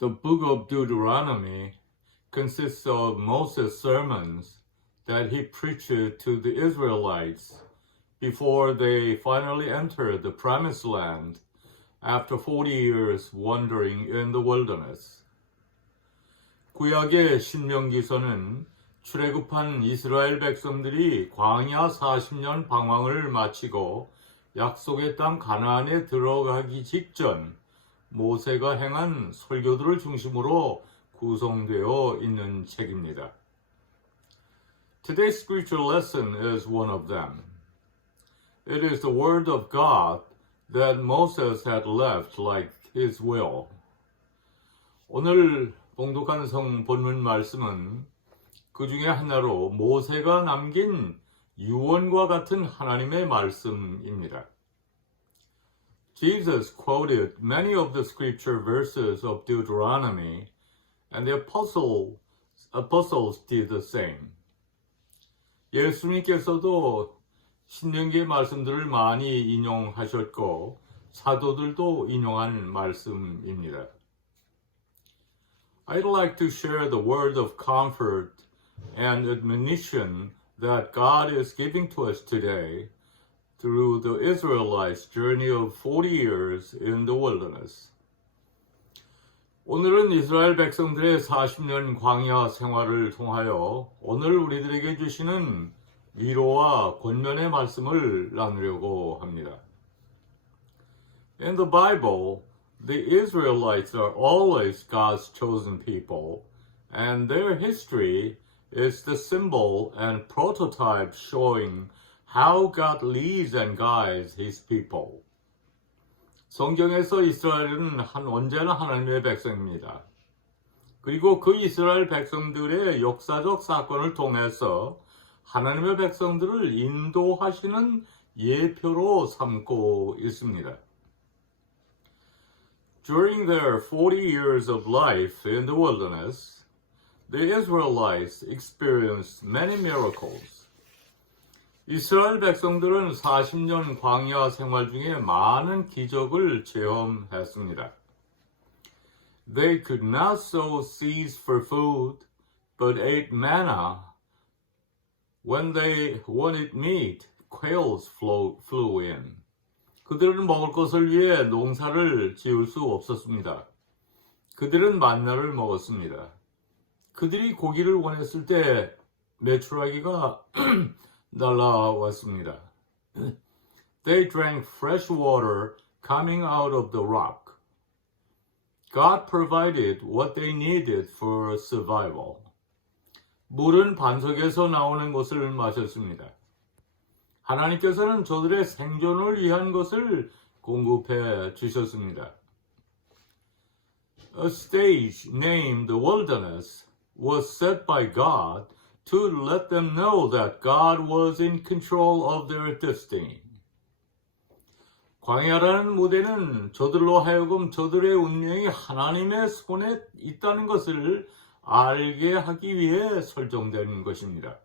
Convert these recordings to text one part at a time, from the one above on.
The book of Deuteronomy consists of Moses' sermons that he preached to the Israelites before they finally entered the promised land after 40 years wandering in the wilderness. 구약의 신명기서는 출애굽한 이스라엘 백성들이 광야 40년 방황을 마치고 약속의 땅 가나안에 들어가기 직전 모세가 행한 설교들을 중심으로 구성되어 있는 책입니다. Today's scripture lesson is one of them. It is the word of God that Moses had left like his will. 오늘 봉독한 성 본문 말씀은 그 중에 하나로 모세가 남긴 유언과 같은 하나님의 말씀입니다. Jesus quoted many of the scripture verses of Deuteronomy, and the apostles did the same. 예수님께서도 신명기의 말씀들을 많이 인용하셨고 사도들도 인용한 말씀입니다. I'd like to share the word of comfort and admonition that God is giving to us today through the Israelites' journey of 40 years in the wilderness. 오늘은 이스라엘 백성들의 40년 광야 생활을 통하여 오늘 우리들에게 주시는 위로와 권면의 말씀을 나누려고 합니다. In the Bible, the Israelites are always God's chosen people, and their history is the symbol and prototype showing how God leads and guides His people. 성경에서 이스라엘은 언제나 하나님의 백성입니다. 그리고 그 이스라엘 백성들의 역사적 사건을 통해서 하나님의 백성들을 인도하시는 예표로 삼고 있습니다. During their 40 years of life in the wilderness, the Israelites experienced many miracles. 이스라엘 백성들은 40년 광야 생활 중에 많은 기적을 체험했습니다. They could not sow seeds for food, but ate manna. When they wanted meat, quails flew in. 그들은 먹을 것을 위해 농사를 지을 수 없었습니다. 그들은 만나를 먹었습니다. 그들이 고기를 원했을 때 메추라기가 날아왔습니다. They drank fresh water coming out of the rock. God provided what they needed for survival. 물은 반석에서 나오는 것을 마셨습니다. 하나님께서는 저들의 생존을 위한 것을 공급해 주셨습니다. A stage named the wilderness was set by God to let them know that God was in control of their destiny. 광야라는 무대는 저들로 하여금 저들의 운명이 하나님의 손에 있다는 것을 알게 하기 위해 설정된 것입니다.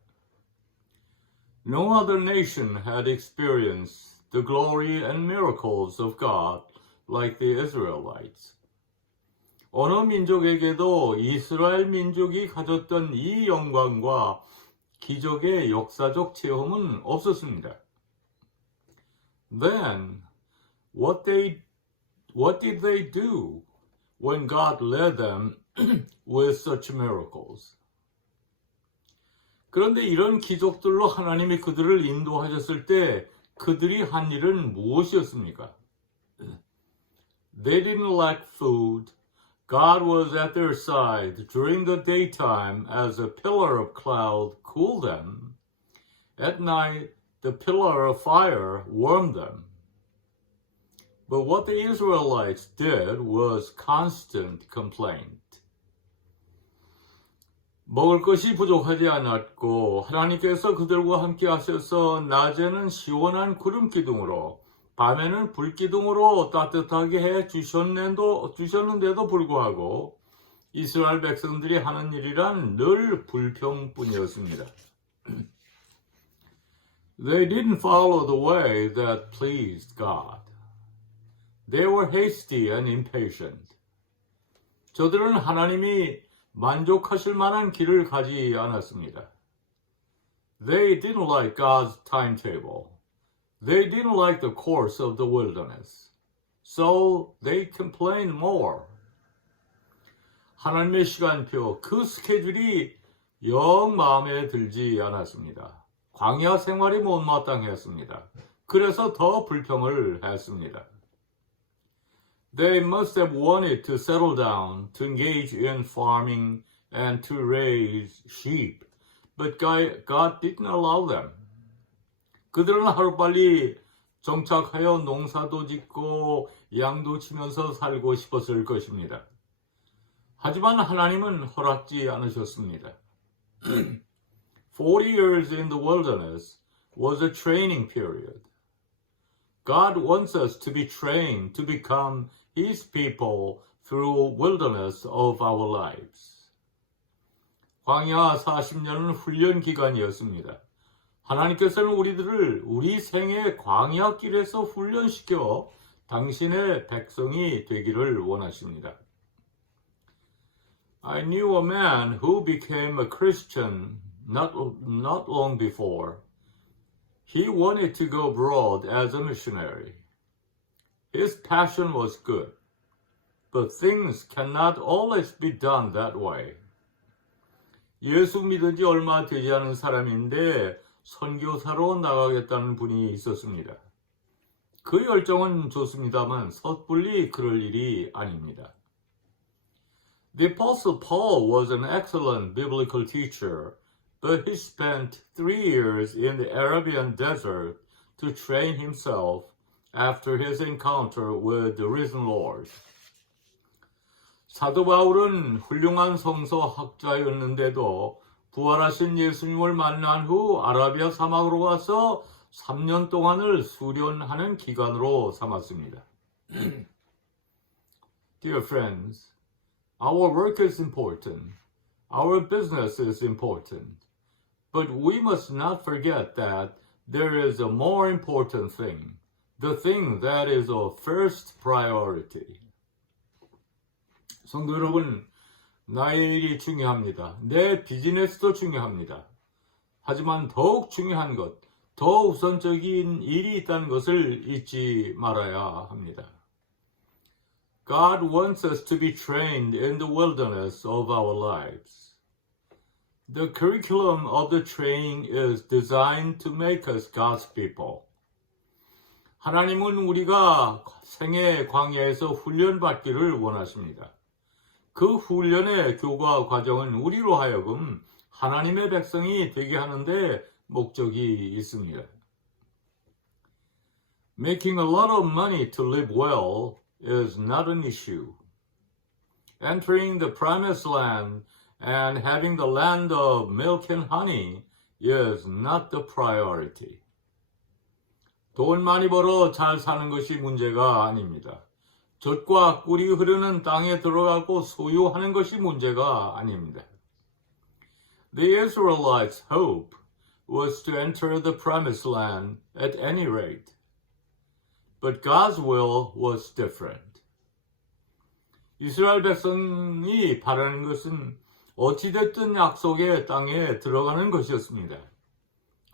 No other nation had experienced the glory and miracles of God like the Israelites. 어느 민족에게도 이스라엘 민족이 가졌던 이 영광과 기적의 역사적 체험은 없었습니다. Then, what did they do when God led them with such miracles? 그런데 이런 기적들로 하나님이 그들을 인도하셨을 때 그들이 한 일은 무엇이었습니까? They didn't lack food. God was at their side during the daytime as a pillar of cloud cooled them. At night, the pillar of fire warmed them. But what the Israelites did was constant complaint. 먹을 것이 부족하지 않았고 하나님께서 그들과 함께 하셔서 낮에는 시원한 구름 기둥으로 밤에는 불 기둥으로 따뜻하게 해 주셨는데도 불구하고 이스라엘 백성들이 하는 일이란 늘 불평뿐이었습니다. They didn't follow the way that pleased God. They were hasty and impatient. 저들은 하나님이 만족하실 만한 길을 가지 않았습니다. They didn't like God's timetable. They didn't like the course of the wilderness. So they complained more. 하나님의 시간표, 그 스케줄이 영 마음에 들지 않았습니다. 광야 생활이 못마땅했습니다. 그래서 더 불평을 했습니다. They must have wanted to settle down, to engage in farming, and to raise sheep. But God didn't allow them. 그들은 하루빨리 정착하여 농사도 짓고 양도 치면서 살고 싶었을 것입니다. 하지만 하나님은 허락지 않으셨습니다. 40 years in the wilderness was a training period. God wants us to be trained to become His people through wilderness of our lives. 광야 40년은 훈련 기간이었습니다. 하나님께서는 우리들을 우리 생의 광야 길에서 훈련시켜 당신의 백성이 되기를 원하십니다. I knew a man who became a Christian not long before. He wanted to go abroad as a missionary. His passion was good, but things cannot always be done that way. 예수 믿은 지 얼마 되지 않은 사람인데 선교사로 나가겠다는 분이 있었습니다. 그 열정은 좋습니다만 섣불리 그럴 일이 아닙니다. The Apostle Paul was an excellent biblical teacher, but he spent 3 years in the Arabian desert to train himself after his encounter with the risen Lord. 사도 바울은 훌륭한 성서학자였는데도 부활하신 예수님을 만난 후 아라비아 사막으로 가서 3년 동안을 수련하는 기간으로 삼았습니다. Dear friends, our work is important. Our business is important. But we must not forget that there is a more important thing. The thing that is of first priority. 성도 여러분, 나의 일이 중요합니다. 내 비즈니스도 중요합니다. 하지만 더욱 중요한 것, 더 우선적인 일이 있다는 것을 잊지 말아야 합니다. God wants us to be trained in the wilderness of our lives. The curriculum of the training is designed to make us God's people. 하나님은 우리가 생애 광야에서 훈련받기를 원하십니다. 그 훈련의 교과 과정은 우리로 하여금 하나님의 백성이 되게 하는데 목적이 있습니다. Making a lot of money to live well is not an issue. Entering the promised land and having the land of milk and honey is not the priority. 돈 많이 벌어 잘 사는 것이 문제가 아닙니다. 젖과 꿀이 흐르는 땅에 들어가고 소유하는 것이 문제가 아닙니다. The Israelites' hope was to enter the promised land at any rate. But God's will was different. 이스라엘 백성이 바라는 것은 어찌됐든 약속의 땅에 들어가는 것이었습니다.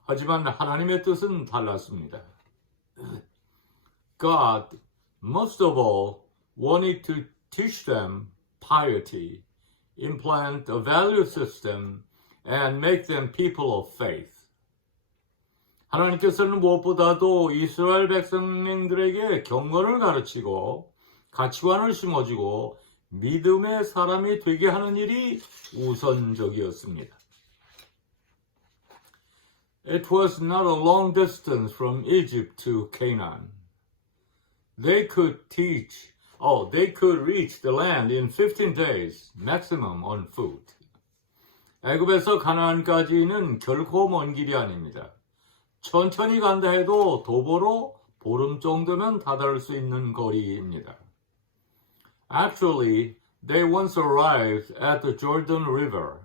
하지만 하나님의 뜻은 달랐습니다. God, most of all, wanted to teach them piety, implant a value system, and make them people of faith. 하나님께서는 무엇보다도 이스라엘 백성들에게 경건을 가르치고 가치관을 심어주고 믿음의 사람이 되게 하는 일이 우선적이었습니다. It was not a long distance from Egypt to Canaan. They could reach the land in 15 days, maximum on foot. 애굽에서 가나안까지는 결코 먼 길이 아닙니다. 천천히 간다 해도 도보로 보름 정도면 다다를 수 있는 거리입니다. Actually, they once arrived at the Jordan River.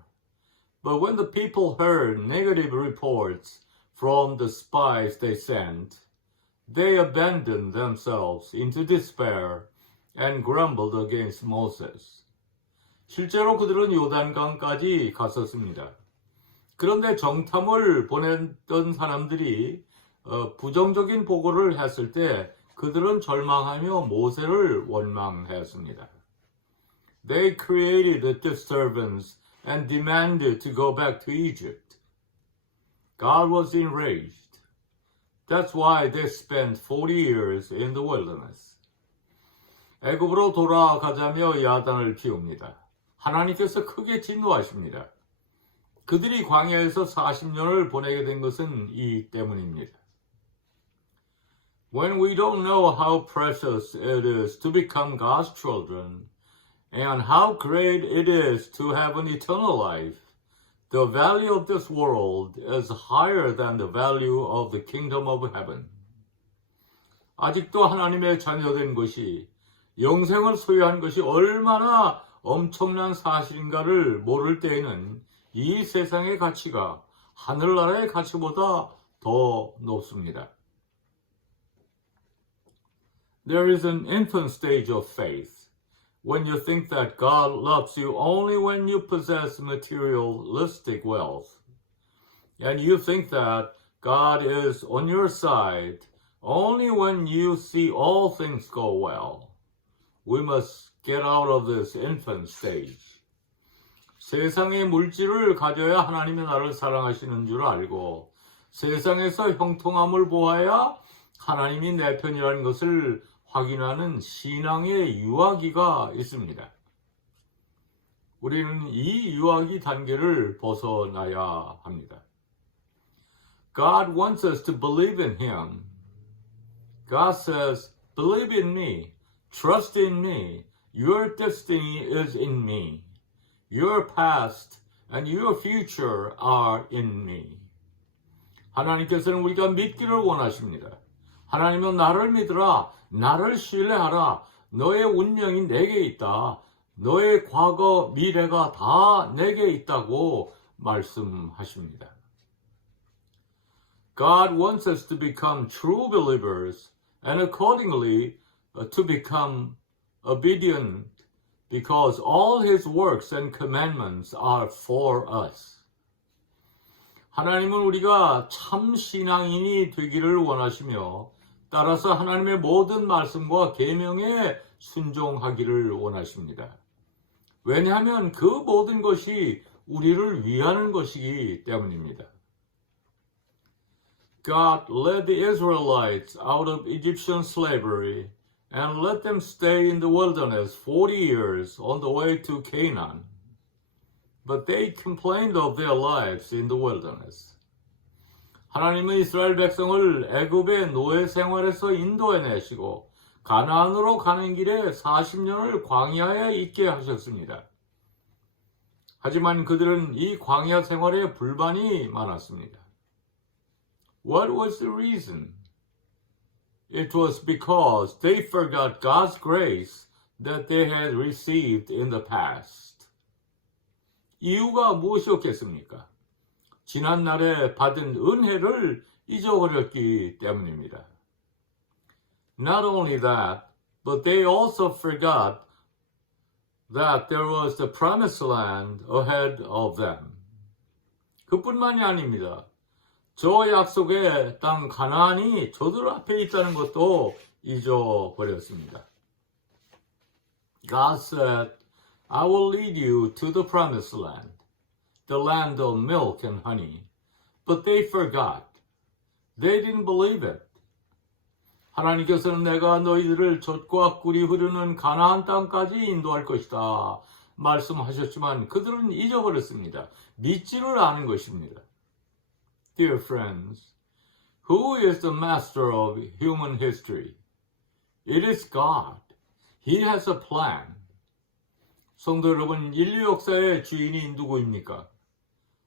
But when the people heard negative reports from the spies they sent, they abandoned themselves into despair and grumbled against Moses. 실제로 그들은 요단강까지 갔었습니다. 그런데 정탐을 보냈던 사람들이 부정적인 보고를 했을 때 그들은 절망하며 모세를 원망했습니다. They created a disturbance and demanded to go back to Egypt. God was enraged. That's why they spent 40 years in the wilderness. 애굽으로 돌아가자며 야단을 피웁니다. 하나님께서 크게 진노하십니다. 그들이 광야에서 40년을 보내게 된 것은 이 때문입니다. When we don't know how precious it is to become God's children and how great it is to have an eternal life, the value of this world is higher than the value of the kingdom of heaven. 아직도 하나님의 자녀된 것이 영생을 소유한 것이 얼마나 엄청난 사실인가를 모를 때에는 이 세상의 가치가 하늘나라의 가치보다 더 높습니다. There is an infant stage of faith when you think that God loves you only when you possess materialistic wealth, and you think that God is on your side only when you see all things go well. We must get out of this infant stage. 세상의 물질을 가져야 하나님이 나를 사랑하시는 줄 알고 세상에서 형통함을 보아야 하나님이 내 편이라는 것을 확인하는 신앙의 유아기가 있습니다. 우리는 이 유아기 단계를 벗어나야 합니다. God wants us to believe in Him. God says, believe in me, trust in me, your destiny is in me. Your past and your future are in me. 하나님께서는 우리가 믿기를 원하십니다. 하나님은 나를 믿으라, 나를 신뢰하라, 너의 운명이 내게 있다, 너의 과거, 미래가 다 내게 있다고 말씀하십니다. God wants us to become true believers and accordingly to become obedient because all His works and commandments are for us. 하나님은 우리가 참 신앙인이 되기를 원하시며 따라서 하나님의 모든 말씀과 계명에 순종하기를 원하십니다. 왜냐하면 그 모든 것이 우리를 위하는 것이기 때문입니다. God led the Israelites out of Egyptian slavery and let them stay in the wilderness 40 years on the way to Canaan. But they complained of their lives in the wilderness. 하나님은 이스라엘 백성을 애굽의 노예 생활에서 인도해내시고 가나안으로 가는 길에 40년을 광야에 있게 하셨습니다. 하지만 그들은 이 광야 생활에 불만이 많았습니다. What was the reason? It was because they forgot God's grace that they had received in the past. 이유가 무엇이었겠습니까? 지난날에 받은 은혜를 잊어버렸기 때문입니다. Not only that, but they also forgot that there was the promised land ahead of them. 그뿐만이 아닙니다. 저 약속의 땅 가나안이 저들 앞에 있다는 것도 잊어버렸습니다. God said, I will lead you to the promised land, the land of milk and honey. But they forgot. They didn't believe it. 하나님께서는 내가 너희들을 젖과 꿀이 흐르는 가나안 땅까지 인도할 것이다 말씀하셨지만 그들은 잊어버렸습니다. 믿지를 않은 것입니다. Dear friends, who is the master of human history? It is God. He has a plan. 성도 여러분, 인류 역사의 주인이 누구입니까?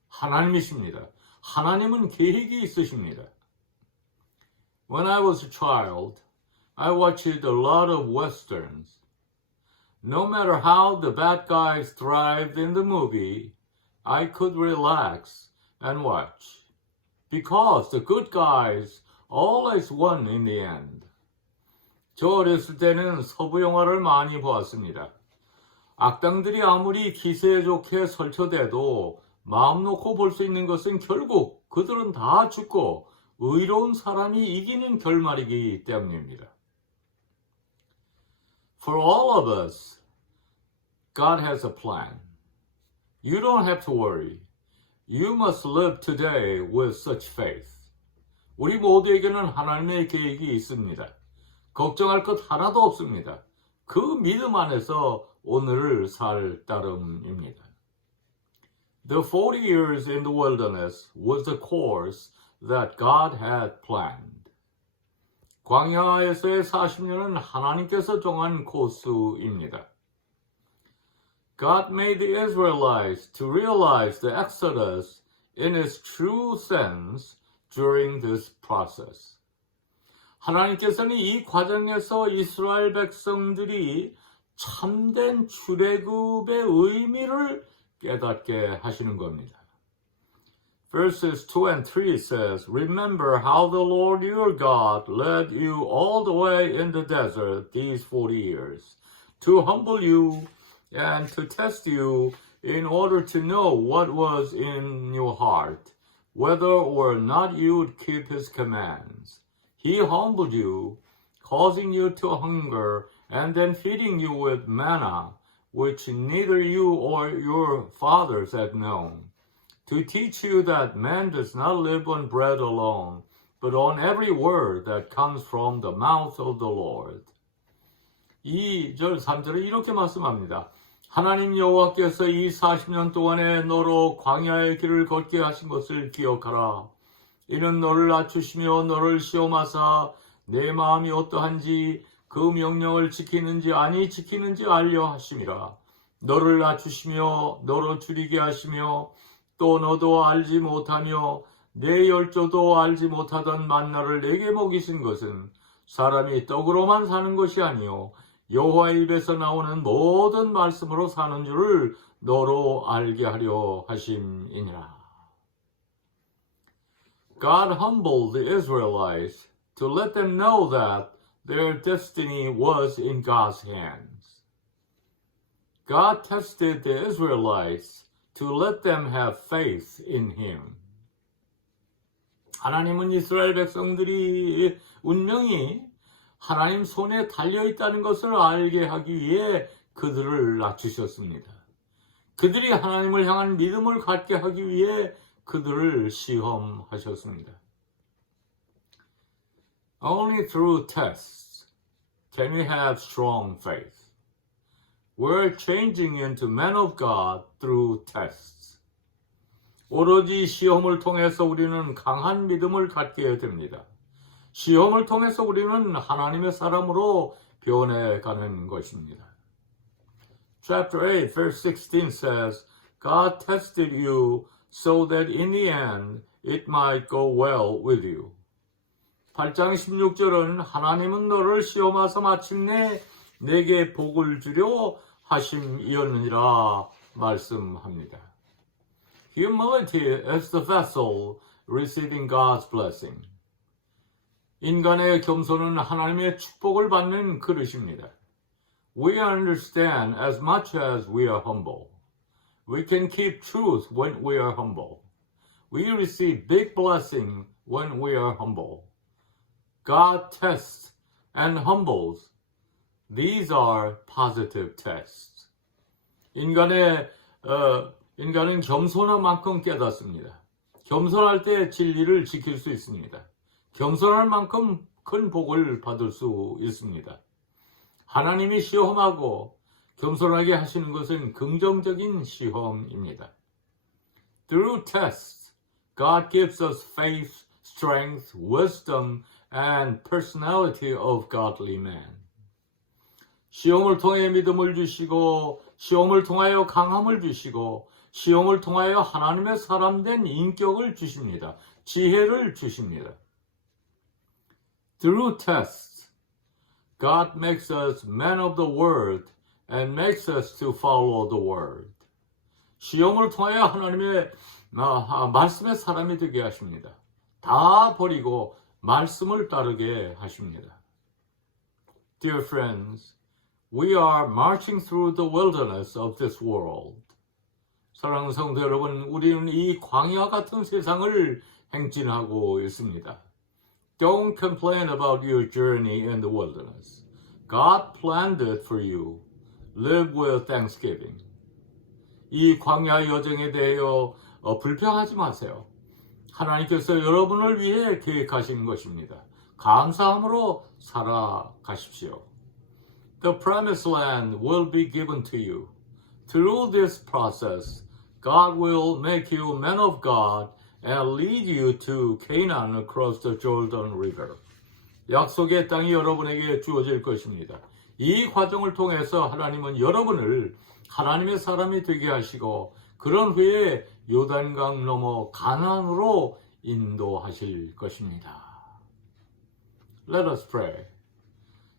하나님이십니다. 하나님은 계획이 있으십니다. When I was a child, I watched a lot of westerns. No matter how the bad guys thrived in the movie, I could relax and watch. Because the good guys always won in the end. 저 어렸을 때는 서부 영화를 많이 보았습니다. 악당들이 아무리 기세에 좋게 설쳐대도 마음 놓고 볼 수 있는 것은 결국 그들은 다 죽고 의로운 사람이 이기는 결말이기 때문입니다. For all of us, God has a plan. You don't have to worry. You must live today with such faith. 우리 모두에게는 하나님의 계획이 있습니다. 걱정할 것 하나도 없습니다. 그 믿음 안에서 오늘을 살 따름입니다. The 40 years in the wilderness was the course that God had planned. 광야에서의 40년은 하나님께서 정한 코스입니다. God made the Israelites to realize the Exodus in its true sense during this process. 하나님께서는 이 과정에서 이스라엘 백성들이 참된 출애굽의 의미를 깨닫게 하시는 겁니다. Verses 2 and 3 says, Remember how the Lord your God led you all the way in the desert these 40 years, to humble you and to test you in order to know what was in your heart, whether or not you would keep his commands. He humbled you, causing you to hunger, and then feeding you with manna, which neither you or your fathers had known, to teach you that man does not live on bread alone, but on every word that comes from the mouth of the Lord. 2절, 3절에 이렇게 말씀합니다. 하나님 여호와께서 이 40년 동안에 너로 광야의 길을 걷게 하신 것을 기억하라. 이는 너를 낮추시며 너를 시험하사 내 마음이 어떠한지 그 명령을 지키는지 아니 지키는지 알려 하심이라. 너를 낮추시며 너로 줄이게 하시며 또 너도 알지 못하며 내 열조도 알지 못하던 만나를 내게 먹이신 것은 사람이 떡으로만 사는 것이 아니요 여호와의 입에서 나오는 모든 말씀으로 사는 줄을 너로 알게 하려 하심이니라. God humbled the Israelites to let them know that their destiny was in God's hands. God tested the Israelites to let them have faith in Him. 하나님은 이스라엘 백성들이 운명이 하나님 손에 달려있다는 것을 알게 하기 위해 그들을 낮추셨습니다. 그들이 하나님을 향한 믿음을 갖게 하기 위해 그들을 시험하셨습니다. Only through tests can we have strong faith. We're changing into men of God through tests. 오로지 시험을 통해서 우리는 강한 믿음을 갖게 됩니다. 시험을 통해서 우리는 하나님의 사람으로 변해가는 것입니다. Chapter 8, verse 16 says, God tested you so that in the end it might go well with you. 8장 16절은 하나님은 너를 시험하사 마침내 내게 복을 주려 하심이었느니라 말씀합니다. Humility is the vessel receiving God's blessing. 인간의 겸손은 하나님의 축복을 받는 그릇입니다. We understand as much as we are humble. We can keep truth when we are humble. We receive big blessing when we are humble. God tests and humbles. These are positive tests. 인간은 겸손한 만큼 깨닫습니다. 겸손할 때 진리를 지킬 수 있습니다. 겸손할 만큼 큰 복을 받을 수 있습니다. 하나님이 시험하고 겸손하게 하시는 것은 긍정적인 시험입니다. Through tests, God gives us faith, strength, wisdom, and personality of godly men. 시험을 통해 믿음을 주시고, 시험을 통하여 강함을 주시고, 시험을 통하여 하나님의 사람된 인격을 주십니다. 지혜를 주십니다. Through tests, God makes us men of the word and makes us to follow the word. 시험을 통하여 하나님의 말씀의 사람이 되게 하십니다. 다 버리고 말씀을 따르게 하십니다. Dear friends, We are marching through the wilderness of this world. 사랑하는 성도 여러분, 우리는 이 광야 같은 세상을 행진하고 있습니다. Don't complain about your journey in the wilderness. God planned it for you. Live with thanksgiving. 이 광야 여정에 대하여 불평하지 마세요. 하나님께서 여러분을 위해 계획하신 것입니다. 감사함으로 살아가십시오. The promised land will be given to you. Through this process, God will make you men of God and lead you to Canaan across the Jordan River. 약속의 땅이 여러분에게 주어질 것입니다. 이 과정을 통해서 하나님은 여러분을 하나님의 사람이 되게 하시고 그런 후에 요단강 넘어 가나안으로 인도하실 것입니다. Let us pray.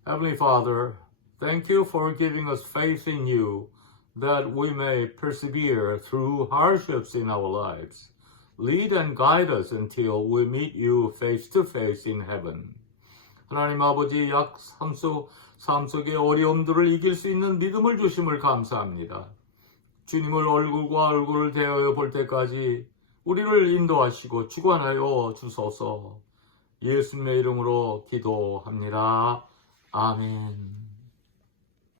Heavenly Father, thank you for giving us faith in you that we may persevere through hardships in our lives. Lead and guide us until we meet you face to face in heaven. 하나님 아버지, 삶 속의 어려움들을 이길 수 있는 믿음을 주심을 감사합니다. 주님을 얼굴과 얼굴을 대하여 볼 때까지 우리를 인도하시고 주관하여 주소서. 예수님의 이름으로 기도합니다. 아멘.